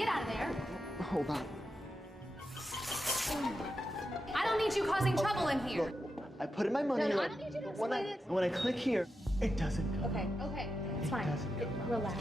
Get out of there. Hold on. I don't need you causing trouble in here. Look, I put in my money. No, I don't need you to explain it. When I click here, it doesn't go. Okay, it's fine. Relax.